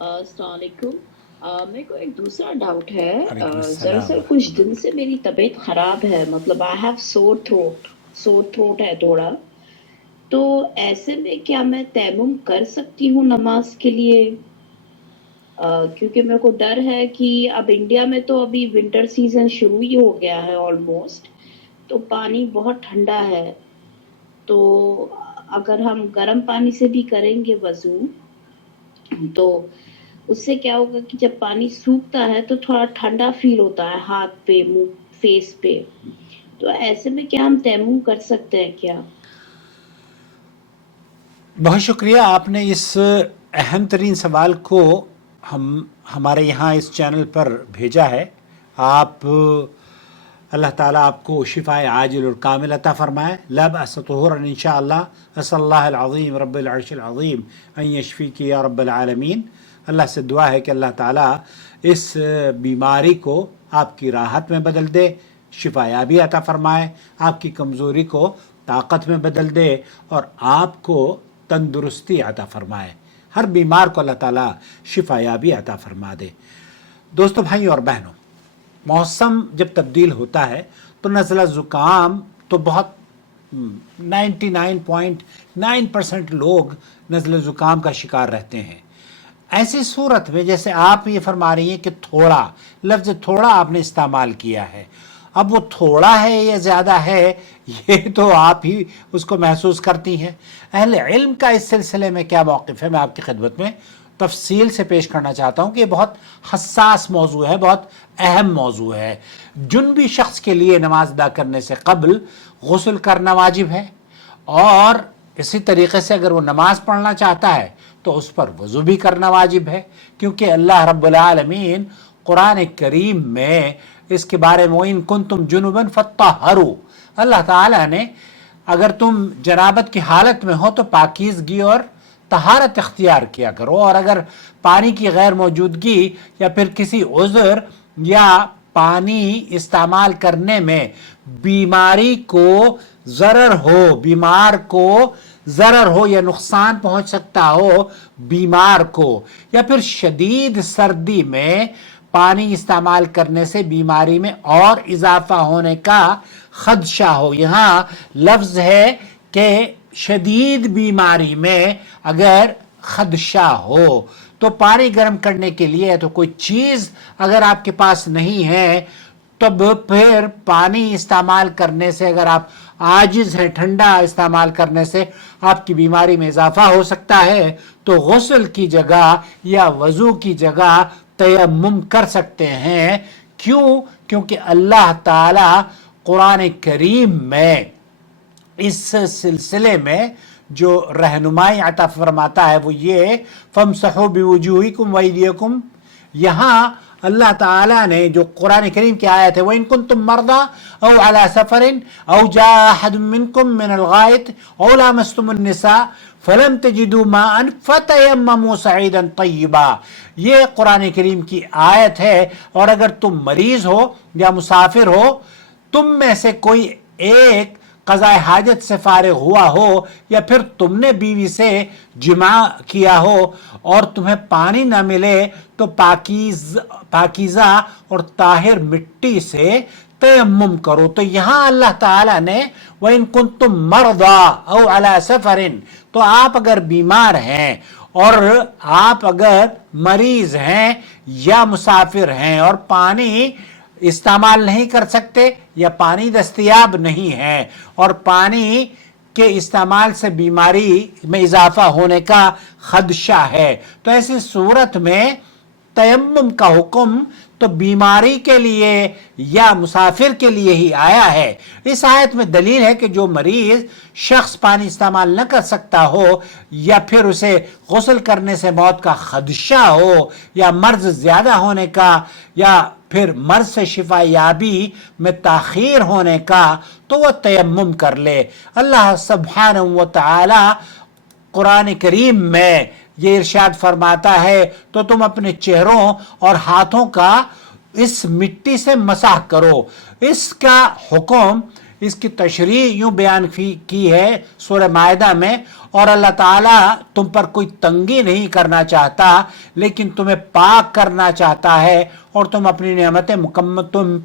अस्सलाम वालेकुम। मेरे को एक दूसरा डाउट है। वालेकुम अस्सलाम दरअसल कुछ दिन वरहमतुल्लाह। से मेरी तबीयत खराब है, मतलब आई हैव सोर थ्रोट है थोड़ा। तो ऐसे में क्या मैं तयम्मुम कर सकती हूँ नमाज के लिए? क्योंकि मेरे को डर है कि अब इंडिया में तो अभी विंटर सीजन शुरू ही हो गया है ऑलमोस्ट, तो पानी बहुत ठंडा है। तो अगर हम गर्म पानी से भी करेंगे वजू, तो उससे क्या होगा कि जब पानी सूखता है तो थोड़ा ठंडा फील होता है हाथ पे, मुंह, फेस पे। तो ऐसे में क्या हम तैमूम कर सकते हैं क्या? बहुत शुक्रिया, आपने इस अहम तरीन सवाल को हमारे यहाँ इस चैनल पर भेजा है। आप अल्लाह ताला आपको शिफ़ाए आजिल और कामिल अता फ़रमाए। लब असतहुरन इंशाअल्लाह। असल्लाहुल अज़ीम रब्बिल अर्शिल अज़ीम अन यशफ़ीकी या रब्बल आलमीन। अल्लाह से दुआ है कि अल्लाह ताला इस बीमारी को आपकी राहत में बदल दे, शिफायाबी अता फ़रमाए, आपकी कमज़ोरी को ताकत में बदल दे और आपको तंदुरुस्ती अता फ़रमाए। हर बीमार को अल्लाह ताला शिफायाबी अता फ़रमा दे। दोस्तों, भाई और बहनों, मौसम जब तब्दील होता है तो नज़ला ज़ुकाम तो बहुत 99.9% लोग नज़ला ज़ुकाम का शिकार रहते हैं। ऐसी सूरत में जैसे आप ये फरमा रही हैं कि थोड़ा, लफ्ज़ थोड़ा आपने इस्तेमाल किया है, अब वो थोड़ा है या ज़्यादा है ये तो आप ही उसको महसूस करती हैं। अहले इल्म का इस सिलसिले में क्या मौक़िफ़ है, मैं आपकी खिदमत में तफसील से पेश करना चाहता हूँ कि ये बहुत हसास मौजू है, बहुत अहम मौजू है। जुनबी शख्स के लिए नमाज अदा करने से कबल गुस्ल करना वाजिब है, और इसी तरीके से अगर वो नमाज पढ़ना चाहता है तो उस पर वज़ू भी करना वाजिब है, क्योंकि अल्लाह रब्बुल आलमीन कुरान करीम में इसके बारे में इन कुंतुम जुनुबन फत्तहरू, अल्लाह ताला ने अगर तुम जनाबत की हालत में हो तो पाकीज़गी और तहारत इख्तियार किया करो, और अगर पानी की गैर मौजूदगी या फिर किसी उज़्र या पानी इस्तेमाल करने में बीमारी को ज़रर हो, बीमार को ज़रर हो या नुकसान पहुंच सकता हो बीमार को, या फिर शदीद सर्दी में पानी इस्तेमाल करने से बीमारी में और इजाफा होने का खदशा हो। यहाँ लफ्ज़ है कि शदीद बीमारी में अगर खदशा हो तो पानी गर्म करने के लिए तो कोई चीज़ अगर आपके पास नहीं है, तब फिर पानी इस्तेमाल करने से अगर आप आजिज़ हैं, ठंडा इस्तेमाल करने से आपकी बीमारी में इजाफा हो सकता है, तो गुस्ल की जगह या वज़ू की जगह तयम्मुम कर सकते हैं। क्यों? क्योंकि अल्लाह ताला कुरान करीम में इस सिलसिले में जो रहनुमाई अता फरमाता है वो ये, फमसहू बिवुजूहिकुम वअयदियकुम, यहाँ अल्लाह ताला ने जो कुरान करीम की आयत है, वो इन कुंतुम मर्दा औ अला सफरिन औ जाअ अहदुम मिनकुम मिनल गायत औ लामस्तुमुन निसा फलम तजिदू माअन फतयम्ममू सईदन तय्यबा, ये कुरान करीम की आयत है। और अगर तुम मरीज हो या मुसाफिर हो, तुम में से कोई एक क़ज़ाए हाजत से फारिग हुआ हो, या फिर तुमने बीवी से जिमा किया हो और तुम्हें पानी न मिले, तो पाकीज़ा और ताहिर मिट्टी से तयम्मुम करो। तो यहाँ अल्लाह ताला ने व इन कुंतुम मर्दा औ अला सफरिन, तो आप अगर बीमार हैं और आप अगर मरीज हैं या मुसाफिर हैं और पानी इस्तेमाल नहीं कर सकते या पानी दस्तयाब नहीं है और पानी के इस्तेमाल से बीमारी में इजाफा होने का खदशा है, तो ऐसी सूरत में तयम्मुम का हुक्म तो बीमारी के लिए या मुसाफिर के लिए ही आया है। इस आयत में दलील है कि जो मरीज शख्स पानी इस्तेमाल न कर सकता हो, या फिर उसे गुस्ल करने से मौत का खदशा हो, या मर्ज ज्यादा होने का, या फिर मर्ज से शिफा याबी में ताखीर होने का, तो वह तयम्मुम कर ले। अल्लाह सुब्हानहू व तआला कुरान करीम में ये इरशाद फरमाता है, तो तुम अपने चेहरों और हाथों का इस मिट्टी से मसाह करो। इसका हुक्म اس کی تشریح یوں بیان کی ہے سورہ مائدہ میں، اور اللہ تعالیٰ تم پر کوئی تنگی نہیں کرنا چاہتا لیکن تمہیں پاک کرنا چاہتا ہے، اور تم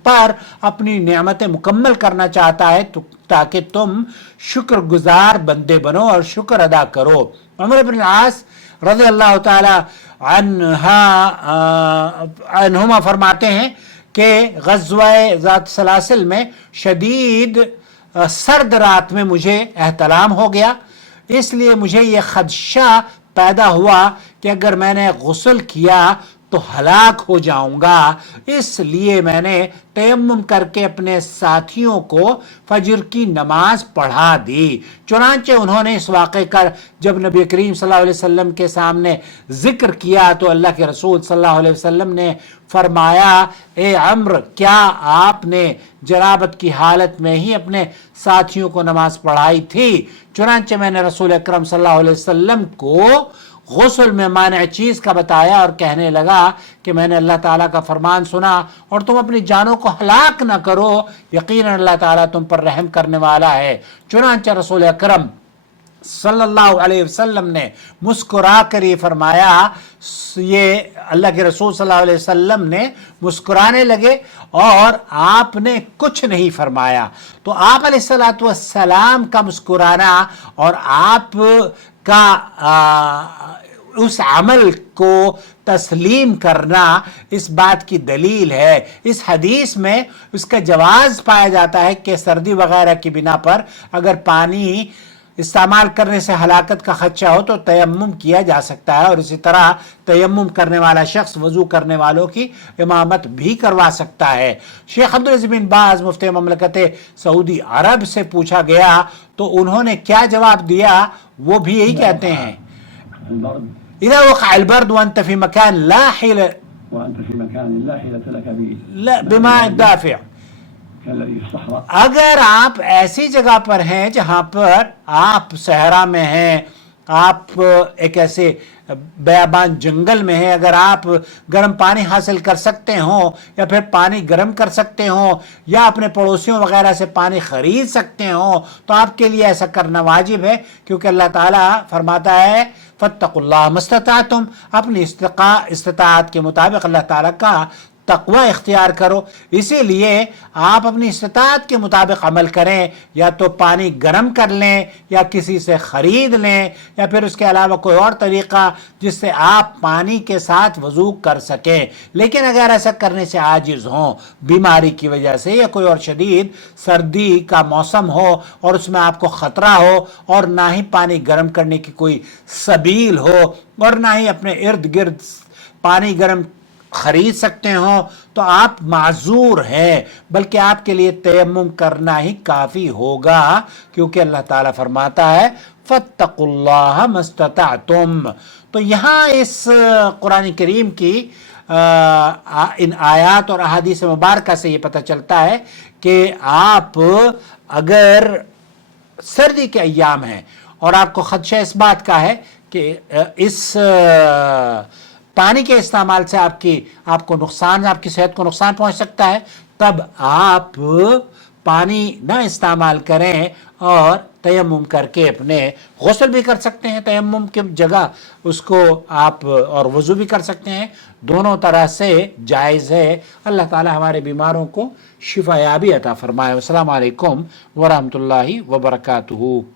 پر اپنی نعمتیں مکمل کرنا چاہتا ہے تاکہ تم شکر گزار بندے بنو اور شکر ادا کرو۔ عمر بن العاص رضی اللہ تعالی عنہما فرماتے ہیں کہ غزوہ ذات سلاسل میں شدید سرد رات میں مجھے احتلام ہو گیا، اس لیے مجھے یہ خدشہ پیدا ہوا کہ اگر میں نے غسل کیا تو ہلاک ہو جاؤں گا، اس لیے میں نے تیمم کر کے اپنے ساتھیوں کو فجر کی نماز پڑھا دی۔ چنانچہ انہوں نے اس واقعے کا جب نبی کریم صلی اللہ علیہ وسلم کے سامنے ذکر کیا تو اللہ کے رسول صلی اللہ علیہ وسلم نے فرمایا، اے عمر، کیا آپ نے جنابت کی حالت میں ہی اپنے ساتھیوں کو نماز پڑھائی تھی؟ چنانچہ میں نے رسول اکرم صلی اللہ علیہ وسلم کو غسل میں مانع چیز کا بتایا اور کہنے لگا کہ میں نے اللہ تعالیٰ کا فرمان سنا اور تم اپنی جانوں کو ہلاک نہ کرو، یقیناً اللہ تعالیٰ تم پر رحم کرنے والا ہے۔ چنانچہ رسول اکرم صلی اللہ علیہ وسلم نے مسکرا کر یہ فرمایا، یہ اللہ کے رسول صلی اللہ علیہ وسلم نے مسکرانے لگے اور آپ نے کچھ نہیں فرمایا۔ تو آپ علیہ السلام کا مسکرانا اور آپ کا اس عمل کو تسلیم کرنا اس بات کی دلیل ہے۔ اس حدیث میں اس کا جواز پایا جاتا ہے کہ سردی وغیرہ کی بنا پر اگر پانی استعمال کرنے سے ہلاکت کا خدشہ ہو تو تیمم کیا جا سکتا ہے، اور اسی طرح تیمم کرنے والا شخص وضو کرنے والوں کی امامت بھی کروا سکتا ہے۔ شیخ عبدالعزیز بن باز مفتی مملکت سعودی عرب سے پوچھا گیا تو انہوں نے کیا جواب دیا، وہ بھی یہی کہتے ہیں، اذا وقع البرد وانت في مكان لا حيلة لك بماء الدافع، اگر آپ ایسی جگہ پر ہیں جہاں پر آپ صحرا میں ہیں، آپ ایک ایسے بیابان جنگل میں ہیں، اگر آپ گرم پانی حاصل کر سکتے ہوں یا پھر پانی گرم کر سکتے ہوں یا اپنے پڑوسیوں وغیرہ سے پانی خرید سکتے ہوں تو آپ کے لیے ایسا کرنا واجب ہے، کیونکہ اللہ تعالیٰ فرماتا ہے فاتقوا اللہ ما استطعتم، اپنی استطاعت کے مطابق اللہ تعالیٰ کا تقوی اختیار کرو۔ اسی لیے آپ اپنی استطاعت کے مطابق عمل کریں، یا تو پانی گرم کر لیں یا کسی سے خرید لیں یا پھر اس کے علاوہ کوئی اور طریقہ جس سے آپ پانی کے ساتھ وضو کر سکیں۔ لیکن اگر ایسا کرنے سے عاجز ہوں، بیماری کی وجہ سے یا کوئی اور شدید سردی کا موسم ہو اور اس میں آپ کو خطرہ ہو اور نہ ہی پانی گرم کرنے کی کوئی سبیل ہو اور نہ ہی اپنے ارد گرد پانی گرم خرید سکتے ہوں، تو آپ معذور ہیں، بلکہ آپ کے لیے تیمم کرنا ہی کافی ہوگا، کیونکہ اللہ تعالیٰ فرماتا ہے فاتقوا اللہ ما استطعتم۔ تو یہاں اس قرآن کریم کی ان آیات اور احادیث مبارکہ سے یہ پتہ چلتا ہے کہ آپ اگر سردی کے ایام ہیں اور آپ کو خدشہ اس بات کا ہے کہ اس پانی کے استعمال سے آپ کو نقصان، آپ کی صحت کو نقصان پہنچ سکتا ہے، تب آپ پانی نہ استعمال کریں اور تیمم کر کے اپنے غسل بھی کر سکتے ہیں، تیمم کی جگہ اس کو آپ اور وضو بھی کر سکتے ہیں، دونوں طرح سے جائز ہے۔ اللہ تعالی ہمارے بیماروں کو شفا یابی عطا فرمائے۔ السلام علیکم ورحمۃ اللہ وبرکاتہ۔